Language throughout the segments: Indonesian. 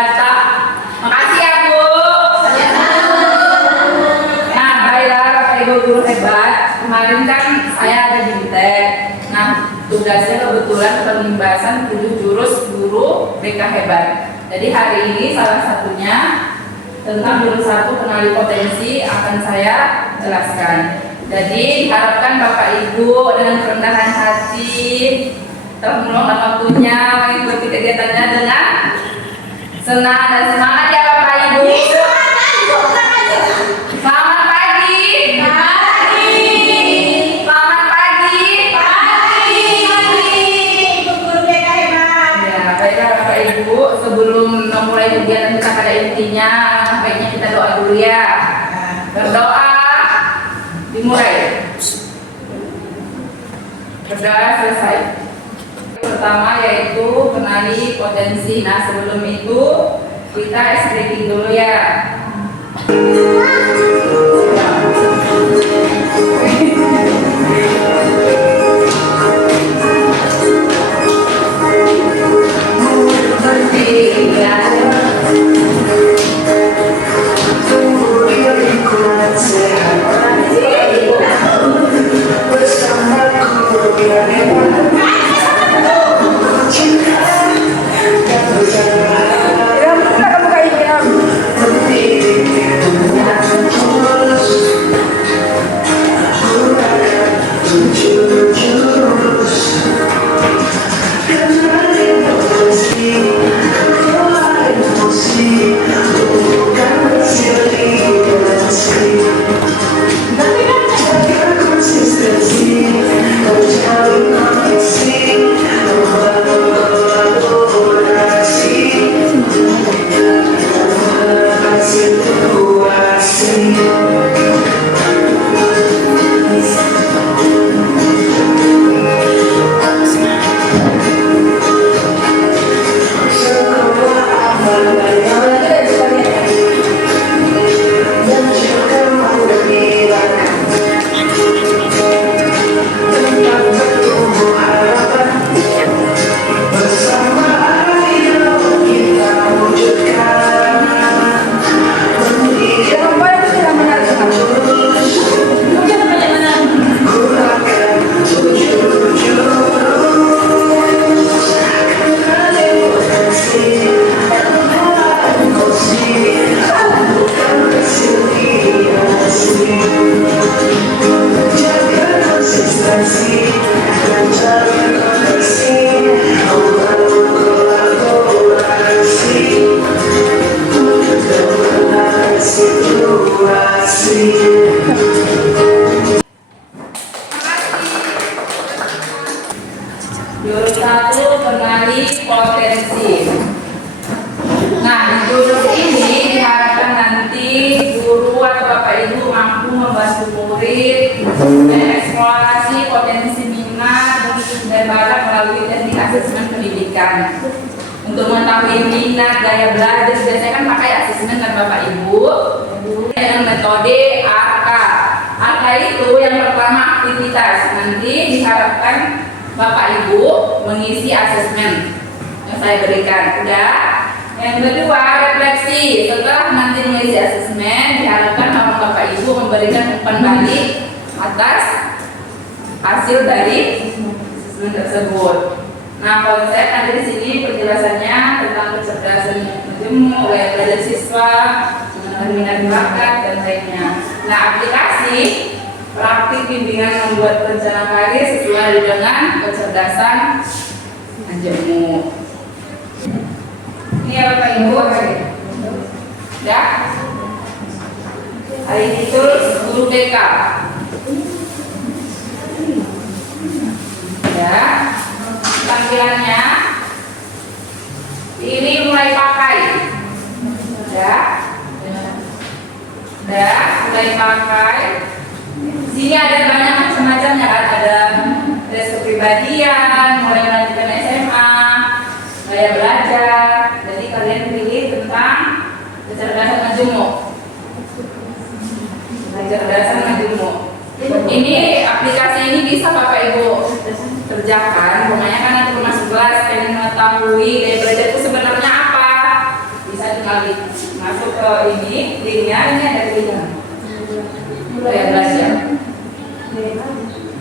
data. Makasih ya Bu. Nah, baiklah Bapak Ibu guru hebat. Kemarin kan saya ada di BTEK. Nah, tugasnya kebetulan pembahasan 7 jurus guru BK hebat. Jadi hari ini salah satunya tentang jurus 1 kenali potensi akan saya jelaskan. Jadi diharapkan Bapak Ibu dengan kerendahan hati telah meluangkan waktunya mengikuti kegiatannya dengan senang dan semangat ya Bapak Ibu. Selamat pagi. Selamat pagi. Guru BK hebat. Ya, baiklah Bapak Ibu, sebelum memulai kegiatan kita pada intinya, baiknya kita doa dulu ya. Berdoa dimulai. Berdoa selesai. Pertama yaitu kenali potensi. Nah, sebelum itu kita breaking dulu ya. Jurus 1 kenali potensi. Nah, di jurus ini diharapkan nanti guru atau Bapak Ibu mampu membantu murid mengeksplorasi potensi minat dan bakat melalui teknik asesmen pendidikan. Untuk mengetahui minat, gaya belajar, biasanya kan pakai asesmen kan Bapak Ibu dengan metode AK. AK itu yang pertama aktivitas. Nanti diharapkan Bapak Ibu mengisi asesmen yang saya berikan. Udah. Yang kedua, refleksi. Setelah nanti mengisi asesmen, diharapkan Bapak Ibu memberikan umpan balik atas hasil dari asesmen tersebut. Nah, konsep nanti di sini penjelasannya tentang kecerdasan menjemu, gaya belajar siswa, mengenal minat bakat dan lainnya. Nah, aplikasi praktik bimbingan membuat rencana karir sesuai dengan kecerdasan menjemu. Ini ya Bapak Ibu, ya. Hari itu guru BK. Ya. Tampilannya ini mulai pakai. Ya. Ya, mulai pakai. Sini ada banyak macam-macamnya kan, ada tes kepribadian, mulai melanjutkan SMA, gaya belajar. Jadi kalian pilih tentang kecerdasan majemuk. Kecerdasan majemuk. Ini aplikasi ini bisa Bapak Ibu kerjakan. Pokoknya kan nanti masuk kelas pengen mengetahui gaya belajar itu sebenarnya apa. dua ini linknya ini ada pilihan. Mulai belajar.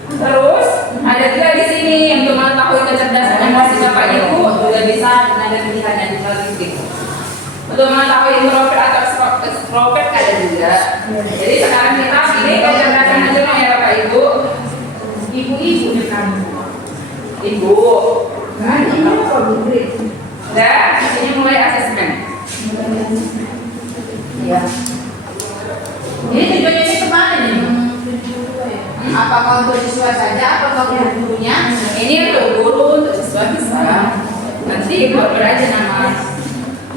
Terus ada juga di sini untuk mengetahui kecerdasan emosi Bapak Ibu juga bisa ada pilihannya di statistik. Untuk mengetahui introvert atau extrovert ada juga. Jadi sekarang kita pilih kecerdasan aja ya Bapak Ibu. Ibu-ibu nih kamu. Ibu. Nah, ini apa Bu? Dan di sini mulai asesmen. Ya. Ini tujuannya ini kemana nih? Apakah untuk siswa saja atau untuk gurunya? Ini untuk guru, untuk siswa bisa. Nanti border aja nama.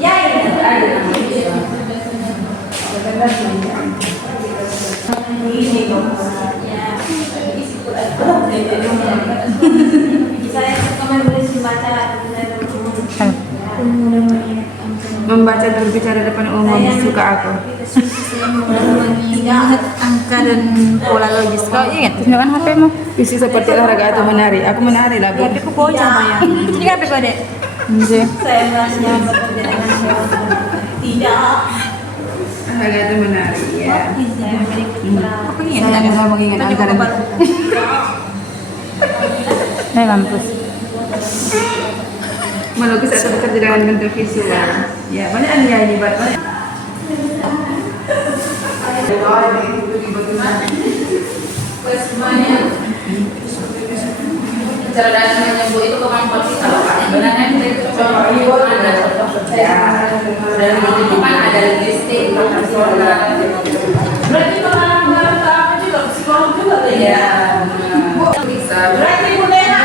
Ya, ini ada nama siswa. Ini dong. Saya kemarin boleh membaca Membaca dan berbicara depan umum suka aku. ingat angka dan pola logis. Kau ingat tunjukkan HP-mu. Visi seperti olahraga atau menari. Aku menari lah Bu. Tapi aku bocah ya. Ini HP kau dek. Saya merasa bekerja dengan hewan. Tidak. Olahraga atau menari ya. Aku ingat. Saya nggak mengingat angka dan mampus. melukis atau bekerja dengan bentuk visual. Ya, mana Ania ini buat mana? Semuanya kecerdasan menyebut itu kemampuan kita loh Pak. Sebenarnya kita itu contoh ada contoh kerja dan itu kan ada logistik, personal. Berarti pengalaman apa juga psikolog juga tuh ya. Bisa. Berarti Bu Lena,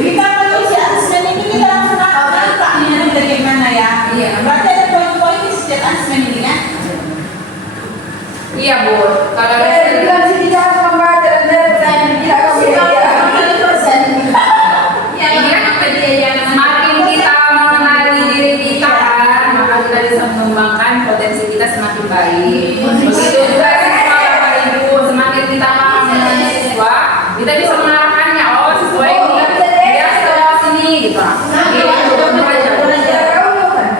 kita perlu si asesmen ini kita langsung apa? Ini bagaimana ya? Iya. Berarti ada poin-poin di setiap asesmen ini ya? Iya Bu. Kalau Bilang sih tidak membaca dan tidak kamu ini kan semakin kita mengenali diri kita kan, maka kita bisa mengembangkan potensi kita semakin baik. Begitu juga siswa Bapak Ibu, semakin kita paham dengan siswa, kita bisa mengarahkannya. Oh siswa ini dia setelah sini gitu.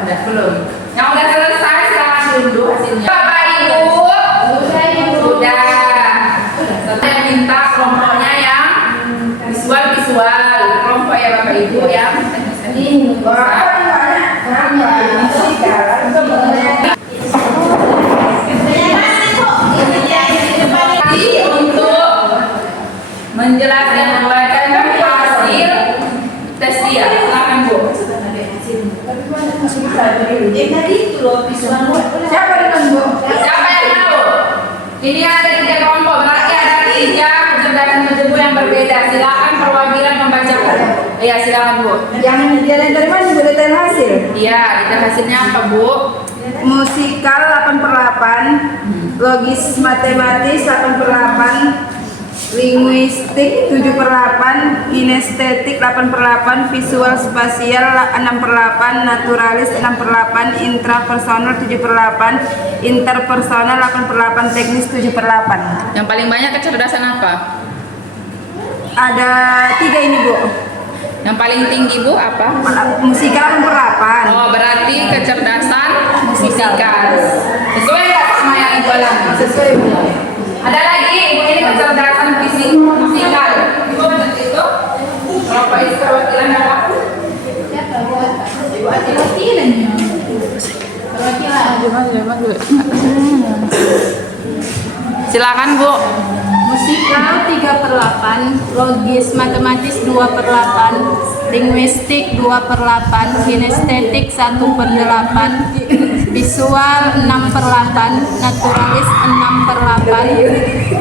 Udah belum? Yang udah selesai silakan dulu hasilnya. Bapak Ibu, sudah. Saya minta kelompoknya yang visual. Kelompok ya Bapak Ibu yang ini. Untuk menjelaskan membacakan hasil tes dia, silakan Bu. Tadi itu loh visual. Siapa dengan Bu? Siapa yang tahu? Ini ada 3 kelompok, berarti ada 3 kecerdasan menyebut yang berbeda. Silakan perwakilan membacakan. Iya, silakan Bu. Yang dia dari mana Bu? Detail hasil. Iya, kita hasilnya apa Bu? Musikal 8/8, logis matematis 8/8, linguistik 7/8, kinestetik 8/8, visual spasial 6/8, naturalis 6/8, intrapersonal 7/8, interpersonal 8/8, teknis 7/8. Yang paling banyak kecerdasan apa? Ada 3 ini Bu. Yang paling tinggi Bu apa? Musikal 8/8. Oh, berarti kecerdasan musikal. Sesuai nggak sama yang Ibu alami? Sesuai Bu. Ada lagi Ibu ini kecerdasan fisik musikal. Ibu betul itu? Kelompok itu perwakilan apa? Ibu ada wakilannya. Perwakilan. Silakan Bu. Musikal 3/8, logis matematis 2/8, linguistik 2/8, kinestetik 1/8, visual 6/8, naturalis 6/8,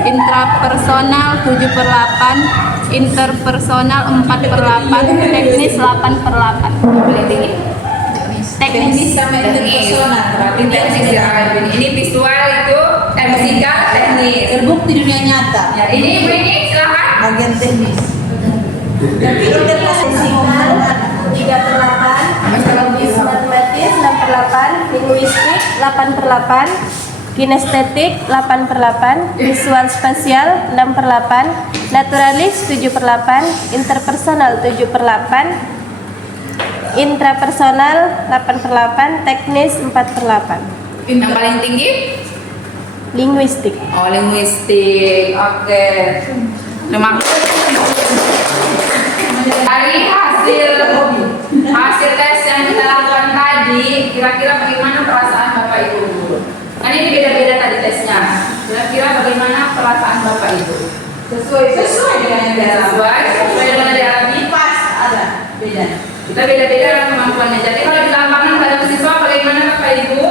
intrapersonal 7/8, interpersonal 4/8, teknis 8/8. Teknis Berarti teknis ya. Ini visual itu musikal teknis. Terbukti dunia nyata. Ya, ini Ibu ini silakan. Bagian teknis. Tapi internasional 3/8, logis matematis 6/8, linguistik 8/8, kinestetik 8/8, visual spasial 6/8, naturalis 7/8, interpersonal 7/8, intrapersonal 8/8, teknis 4/8. Yang paling tinggi? Linguistik. Oh, linguistik. Oke. Terima kasih. Dari hasil tes yang kita lakukan tadi, kira-kira bagaimana perasaan Bapak Ibu guru? Kan ini beda-beda tadi tesnya. Kira-kira bagaimana perasaan Bapak Ibu? Sesuai dengan yang biasa. Sesuai dengan yang dialami. Pas ada beda. Kita beda-beda kemampuannya. Jadi kalau di lapangan pada siswa bagaimana Bapak Ibu?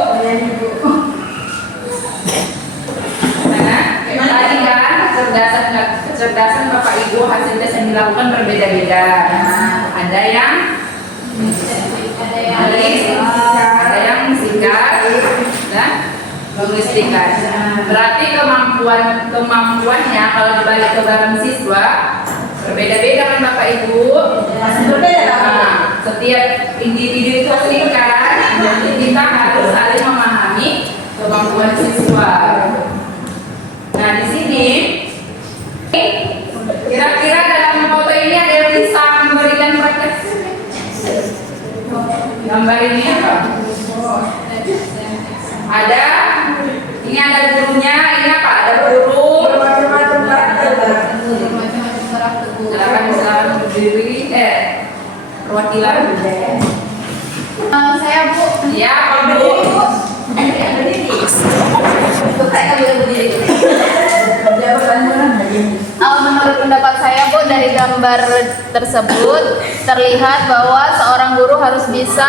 Tadi kan kecerdasan Bapak Ibu hasil tes yang dilakukan berbeda-beda. Nah, ada yang singkat dan logistika. Berarti kemampuannya kalau dibalik ke barang siswa berbeda-beda kan Bapak Ibu? Berbeda. Nah, setiap individu itu singkat, jadi kita harus saling memahami kemampuan siswa. Nah, di sini kira-kira dalam foto ini ada yang bisa memberikan proteksi? Gambar ini apa? Ada. Ini ada gurunya. Ini apa? Ada guru. Silakan berdiri. Perwakilan. Saya Bu. Ya, Pak Bu. Menurut pendapat saya Bu, dari gambar tersebut terlihat bahwa seorang guru harus bisa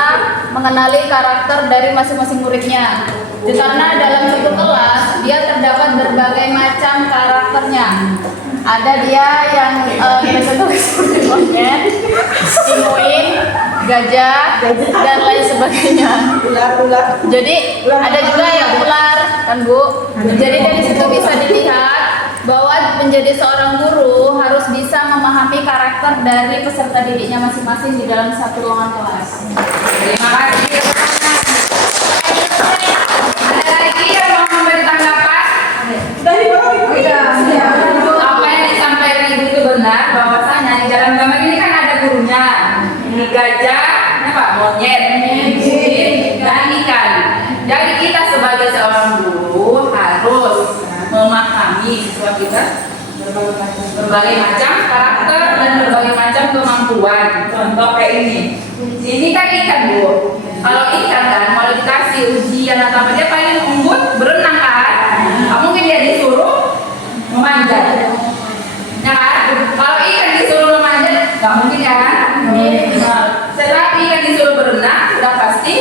mengenali karakter dari masing-masing muridnya. Karena dalam satu kelas dia terdapat berbagai macam karakternya. Ada dia yang seperti monyet, pinguin, gajah, dan lain sebagainya. Jadi ada juga yang ular, kan Bu. Jadi dari situ bisa dilihat bahwa menjadi seorang guru harus bisa memahami karakter dari peserta didiknya masing-masing di dalam satu ruangan kelas. Terima kasih. Ada lagi yang mau memberi tanggapan? Apa yang disampaikan Ibu itu benar, bahwasanya di dalam gambar ini kan ada gurunya. Ini gajah, ini apa? Monyet, dan ikan. Jadi kita sebagai seorang guru harus memahami siswa kita berbagai macam karakter dan berbagai macam kemampuan. Contoh kayak ini. Ini kan ikan Bu. Kalau ikan kan kalau dikasih ujian atau apa dia paling unggul berenang kan. Mungkin dia disuruh memanjat. Ya kan? Kalau ikan disuruh memanjat nggak mungkin ya kan? Setelah ikan disuruh berenang sudah pasti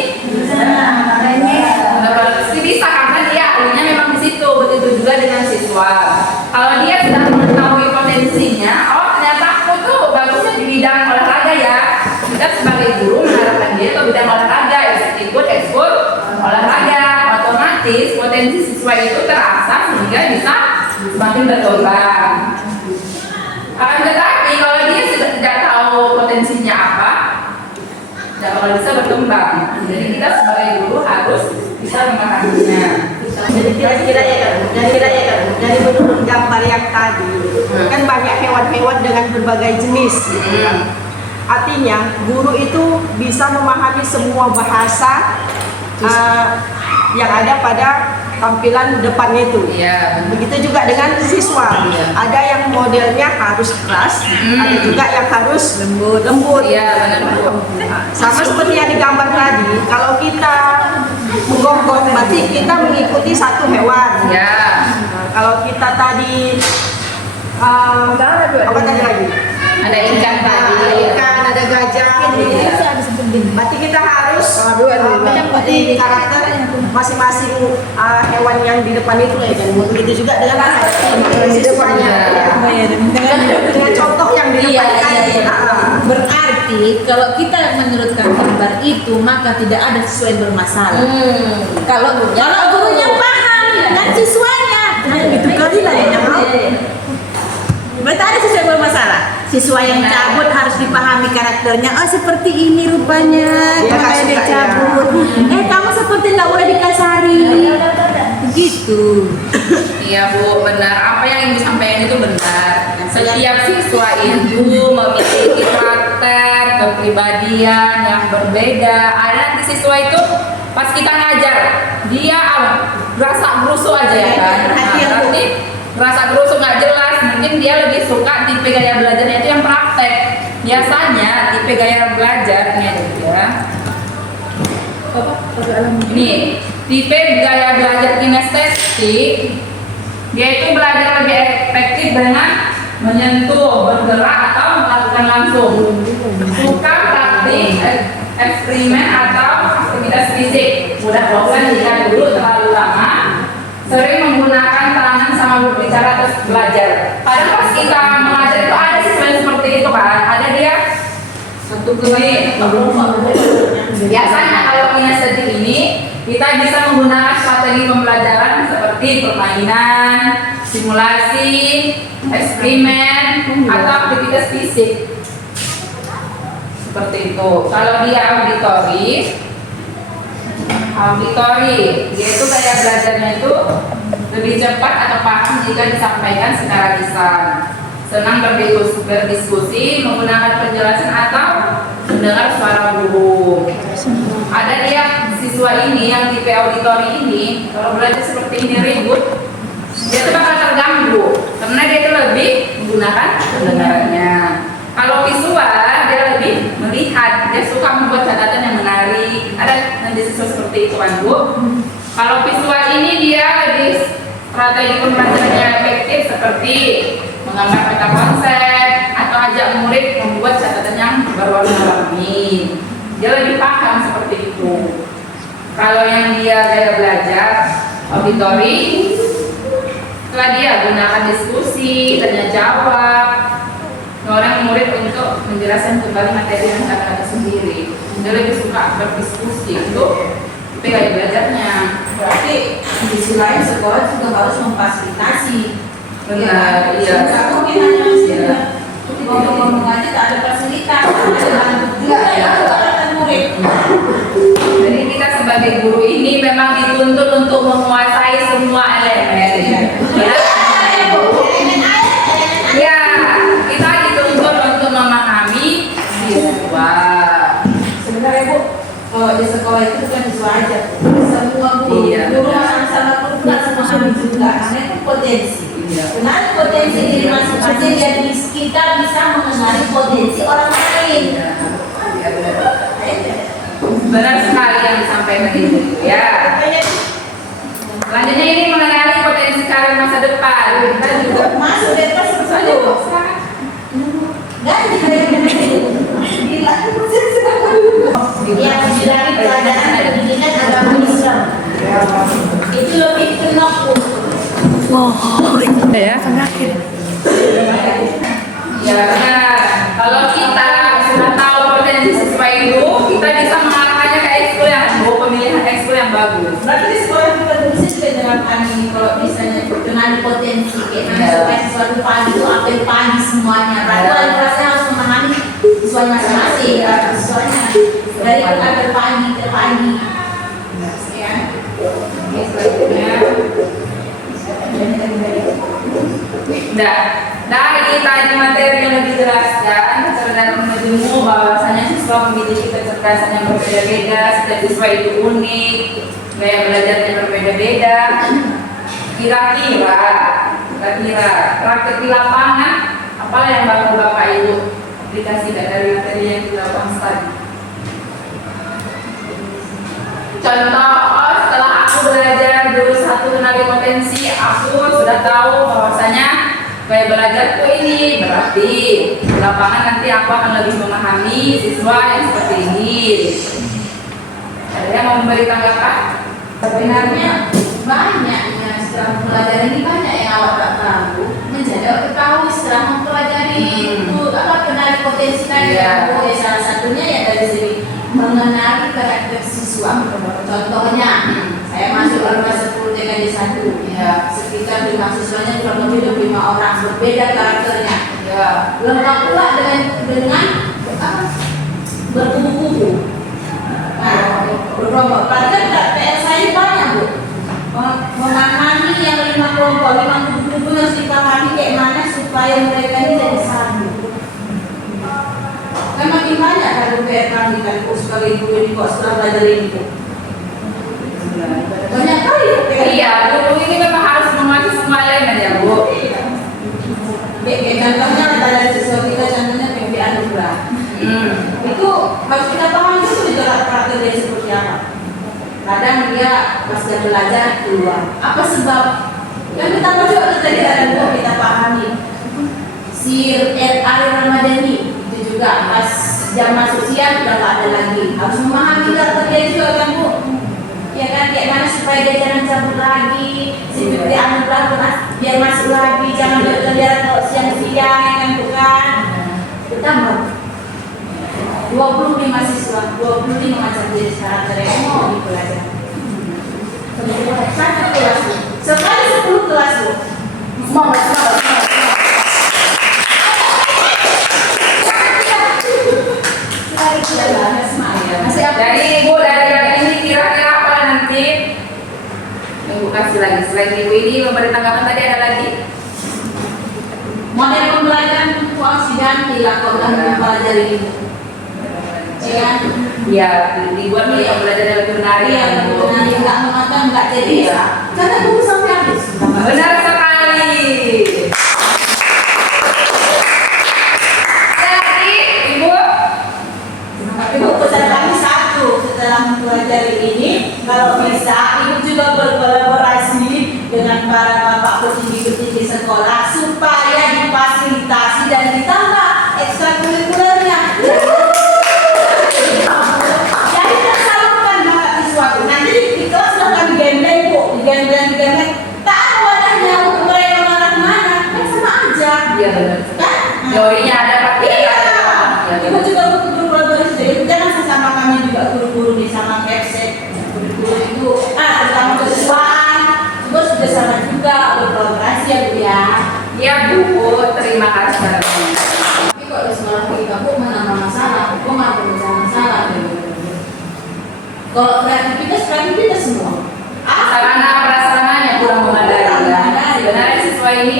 bisa karena dia ahlinya memang di situ. Begitu juga dengan siswa. Kalau dia sudah mengetahui potensinya, oh ternyata aku tuh bagusnya di bidang olahraga ya. Kita sebagai guru mengharapkan dia ke bidang olahraga, ikut ekskul olahraga, otomatis potensi siswa itu terasah sehingga bisa semakin berkembang. Akan tetapi kalau dia sudah tidak tahu potensinya apa, tidak bakal bisa berkembang. Jadi kita sebagai guru harus bisa memahaminya. Jadi kira-kira ya kan, dari menurut gambar yang tadi kan banyak hewan-hewan dengan berbagai jenis gitu kan. Artinya guru itu bisa memahami semua bahasa yang ada pada tampilan depannya itu. Iya. Begitu juga dengan siswa. Iya. Ada yang modelnya harus keras, ada juga yang harus lembut. Iya, benar Bu. Sama seperti yang digambar tadi, kalau kita menggonggong berarti kita mengikuti satu hewan. Ya. Kalau kita tadi apa tadi lagi? Ada ikan tadi. Ikan, ada gajah. Berarti kita harus mengikuti karakter masing-masing hewan yang di depan itu ya kan. Begitu juga dengan siswanya. Dengan contoh yang di depan tadi. Berarti kalau kita menurutkan gambar itu maka tidak ada siswa yang bermasalah. Kalau gurunya paham dan siswanya, itu kali lah yang mau. Berarti ada siswa yang bermasalah. Siswa yang cabut harus dipahami karakternya. Oh seperti ini rupanya, Dia makanya dia suka, cabut. Kamu seperti nggak boleh dikasari. Begitu. Iya Bu, benar. Apa yang Ibu sampaikan itu benar. Setiap siswa itu memiliki karakter, kepribadian yang berbeda. Ada nanti siswa itu pas kita ngajar dia rasa berusuk aja ya kan. Berarti rasa berusuk nggak jelas, mungkin dia lebih suka tipe gaya belajarnya itu yang praktek. Biasanya tipe gaya belajarnya ya. Ini tipe gaya belajar kinestetik, dia itu belajar lebih efektif dengan menyentuh, bergerak atau melakukan langsung. Suka praktik, eksperimen atau aktivitas fisik. Mudah bosan jika dulu terlalu lama. Sering menggunakan tangan sama berbicara terus belajar. Padahal pas kita mengajar itu ada siswa seperti itu kan. Ada dia satu ini. Biasanya kalau kinestetik ini kita bisa menggunakan strategi pembelajaran seperti permainan, simulasi, eksperimen, atau aktivitas fisik. Seperti itu. Kalau dia auditori, dia itu gaya belajarnya itu lebih cepat atau paham jika disampaikan secara lisan. Senang berdiskusi, menggunakan penjelasan atau mendengar suara guru. Ada dia siswa ini yang tipe auditori ini, kalau belajar seperti ini ribut, dia tuh bakal terganggu karena dia itu lebih menggunakan pendengarannya. Kalau visual dia lebih melihat, dia suka membuat catatan yang menarik. Ada nanti siswa seperti itu kan Bu. Kalau visual ini dia lebih strategi pembelajarannya efektif seperti menggambar peta konsep atau ajak murid membuat catatan yang baru alami. Dia lebih paham seperti itu. Kalau yang dia gaya belajar auditori, setelah dia gunakan diskusi, tanya jawab, orang murid untuk menjelaskan kembali materi yang ada sendiri. Dia lebih suka berdiskusi untuk gaya belajarnya. Berarti di sisi lain sekolah juga harus memfasilitasi. Benar, iya. Nggak mungkin hanya ngomong-ngomong aja tak ada fasilitas, ada juga ya kegiatan murid. Jadi kita sebagai guru ini memang dituntut untuk menguasai semua elemen. Ya, kita dituntut untuk memahami siswa. Sebenarnya Bu, kalau di sekolah itu bukan siswa aja, semua guru, guru sama guru nggak memahami juga, karena itu potensi. Kenali potensi diri masing-masing dan kita bisa mengenali potensi orang lain. Benar sekali yang disampaikan Ibu ya. Selanjutnya ini mengenali potensi karir masa depan. Kita juga masuk bebas saja kok. Ganti gila. Yang dibilangin pelajaran pendidikan agama Islam. Itu lebih kenok. Ya, sampai akhir. ya benar. Kalau kita sudah tahu potensi siswa itu, kita bisa mengarahkannya ke ekskul yang pemilihan ekskul yang bagus. Berarti di sekolah kita bisa menerapkan ini kalau misalnya kenali potensi kayak supaya siswa itu pagi itu apel pagi semuanya. Berarti wali kelasnya harus memahami siswanya masing-masing, siswanya dari apel pagi ke pagi. Ya. Selanjutnya, dari tadi materi yang dijelaskan, kecerdasan menjemu bahwasanya siswa memiliki kecerdasan yang berbeda-beda, setiap siswa itu unik, gaya belajarnya berbeda-beda. Kira-kira praktek di lapangan, apa yang Bapak Ibu aplikasikan dari materi yang kita bahas tadi? Contoh, setelah aku belajar dulu satu kenali potensi, aku sudah tahu bahwasanya gaya belajarku ini berarti di lapangan nanti aku akan lebih memahami siswa yang seperti ini. Ada yang mau memberi tanggapan? Sebenarnya banyaknya setelah mempelajari ini banyak yang awak tak tahu menjadi awak ketahui setelah mempelajari itu apa kenali potensi tadi. Salah satunya ya dari sini mengenali karakter siswa. Contohnya, saya masuk kelas 10 TKJ 1 ya, sekitar 5 siswanya kurang lebih 25 orang, berbeda karakternya ya, lengkap pula dengan berkubu-kubu. Nah, berkelompok. Padahal PR saya banyak Bu, memahami yang 5 kelompok, 5 kubu-kubu harus dipahami kayak mana supaya mereka ini jadi satu. Kan makin banyak kan PR kami kan sebagai guru ini kok setelah belajar ini Bu. Banyak kali. Iya, guru ini memang harus menguasai semua elemen ya Bu. Kayak contohnya ada siswa kita contohnya PB Anugrah. Itu harus kita pahami itu di karakter dia seperti apa. Kadang dia pas dia belajar keluar. Apa sebab? Yang kita juga tadi ada kita pahami. Si Ari Ramadhani itu juga pas jam masuk siang udah nggak ada lagi. Harus memahami karakter dia juga kan Bu. Ya kan, kayak mana supaya dia jangan cabut lagi, si Fitri Anugrah biar masuk lagi, jangan berkeliaran kalau siang-siang, ya kan bukan? Pertama, 25 siswa, 25 macam jenis karakter yang mau dipelajari. Satu kelas, sekali 10 kelas, semangat. Jadi Bu, dari yang ini kira-kira apa nanti? Ibu kasih lagi. Selain Ibu ini memberi tanggapan tadi ada lagi? Model pembelajaran buku oksidan dilakukan mempelajari ini. Ya kan? Ya, dibuat nih yang belajar dalam menari. Iya, menari nggak mengatakan nggak jadi ya. Karena buku sampai habis. Benar sekali. Jadi, Ibu, Ibu pesan kami satu setelah mempelajari ini, kalau bisa Ibu juga berkolaborasi dengan para bapak petinggi-petinggi sekolah supaya difasilitasi dan ditambah ekstrakurikulernya. Jadi tersalurkan bakat siswa. Nanti di kelas akan digendeng Bu, digendeng. Tak ada wadahnya untuk mereka mana-mana, kan sama aja. iya benar. Kan? Teorinya ada Iya. praktiknya. Ibu juga butuh berkolaborasi. Jangan sesama kami juga guru-guru di sama Kepset. Guru-guru itu terutama kesiswaan. Ibu sudah sama juga berkolaborasi ya Bu ya. Iya Bu, terima kasih. Tapi kok di sekolah kita Bu menambah masalah, kok nggak pecah masalah. Kalau kreativitas semua. Sarana prasarananya kurang memadai ya. Sebenarnya siswa ini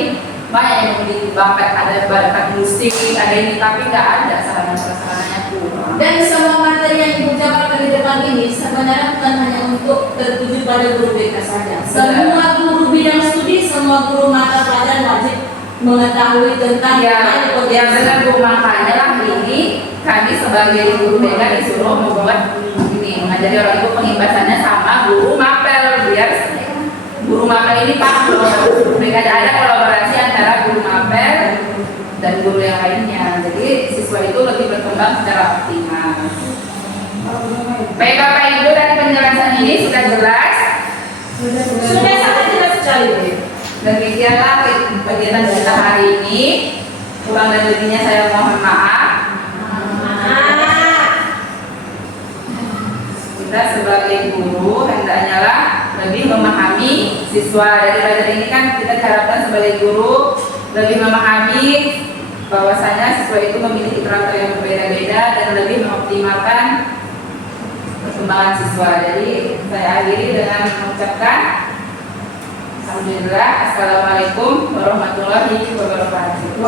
banyak yang memiliki bakat, ada bakat musik, ada ini, tapi nggak ada sarana prasarananya kurang. Dan semua materi yang Ibu jabarkan di depan ini sebenarnya bukan hanya untuk tertuju pada guru BK saja. Semua guru bidang studi, semua guru mata pelajaran wajib mengetahui tentang Ya benar Bu, makanya lah ini kami sebagai guru BK disuruh membuat ini, mengajari orang ibu pengimbasannya sama guru mapel, biar guru mapel ini paham loh, guru BK ada kolaborasi antara guru mapel dan guru yang lainnya, jadi siswa itu lebih berkembang secara optimal. Baik Bapak Ibu, dari penjelasan ini sudah jelas? sudah sangat jelas sekali. Demikianlah kegiatan kita hari ini. Kurang dan lebihnya saya mohon maaf. Kita sebagai guru hendaknya lah lebih memahami siswa. Dari belajar ini kan kita diharapkan sebagai guru lebih memahami bahwasanya siswa itu memiliki karakter yang berbeda-beda dan lebih mengoptimalkan perkembangan siswa. Jadi saya akhiri dengan mengucapkan alhamdulillah, assalamualaikum warahmatullahi wabarakatuh.